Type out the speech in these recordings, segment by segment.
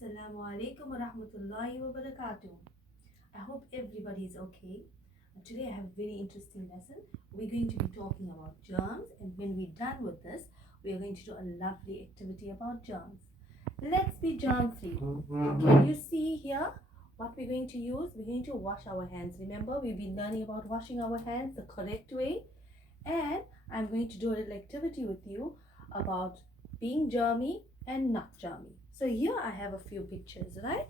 Assalamu alaikum wa rahmatullahi wa barakatuh. I hope everybody is okay. Today I have a very interesting lesson. We're going to be talking about germs, and when we're done with this, we are going to do a lovely activity about germs. Let's be germ free. Can you see here what we're going to use? We're going to wash our hands. Remember, we've been learning about washing our hands the correct way, and I'm going to do a little activity with you about being germy and not germy. So here I have a few pictures, right?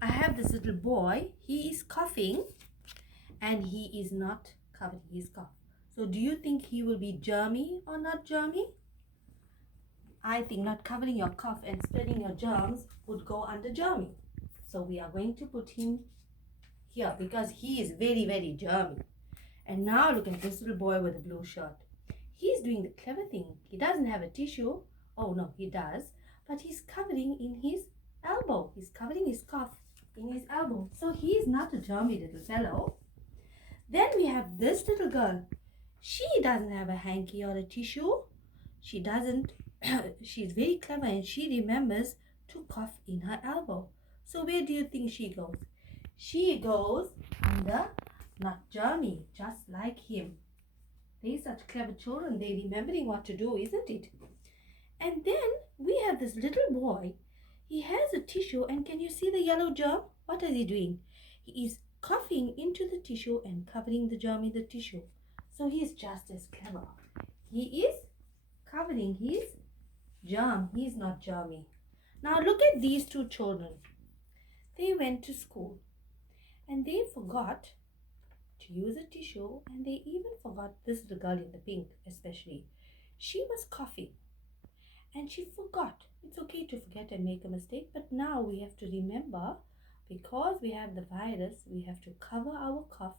I have this little boy. He is coughing and he is not covering his cough. So do you think he will be germy or not germy? I think not covering your cough and spreading your germs would go under germy. So we are going to put him here because he is very, very germy. And now look at this little boy with a blue shirt. He's doing the clever thing. He doesn't have a tissue. Oh no, he does. But he's covering in his elbow. He's covering his cough in his elbow. So he is not a germy little fellow. Then we have this little girl. She doesn't have a hanky or a tissue. She doesn't. She's very clever and she remembers to cough in her elbow. So where do you think she goes? She goes under not germy, just like him. They're such clever children. They're remembering what to do, isn't it? And then we have this little boy. He has a tissue, and can you see the yellow germ? What is he doing? He is coughing into the tissue and covering the germ in the tissue. So he is just as clever. He is covering his germ. He is not germy. Now look at these two children. They went to school and they forgot to use a tissue, and they even forgot this little girl in the pink especially. She was coughing and she forgot. It's okay to forget and make a mistake, but now we have to remember, because we have the virus, we have to cover our cough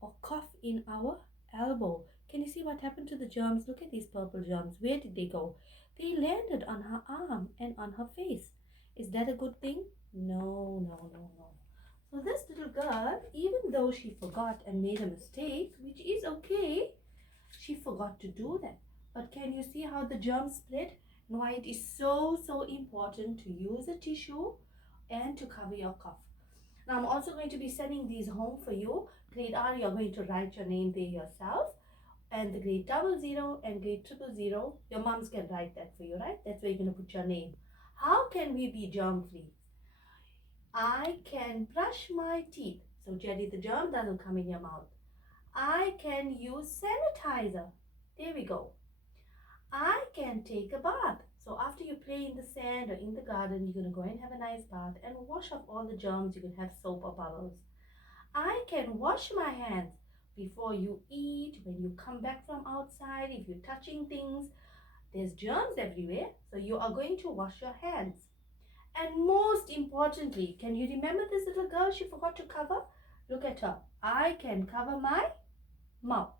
or cough in our elbow. Can you see what happened to the germs? Look at these purple germs. Where did they go? They landed on her arm and on her face. Is that a good thing? No, no, no, no. So this little girl, even though she forgot and made a mistake, which is okay, she forgot to do that. But can you see how the germs spread? And why it is so important to use a tissue and to cover your cough. Now I'm also going to be sending these home for you. Grade R, you're going to write your name there yourself. And the grade 00 and grade 000, your moms can write that for you, right? That's where you're going to put your name. How can we be germ free? I can brush my teeth, so Jerry, the germ doesn't come in your mouth. I can use sanitizer. There we go. I can take a bath. So after you play in the sand or in the garden, you're going to go and have a nice bath and wash off all the germs. You can have soap or bubbles. I can wash my hands before you eat, when you come back from outside, if you're touching things. There's germs everywhere, so you are going to wash your hands. And most importantly, can you remember this little girl? She forgot to cover. Look at her. I can cover my mouth.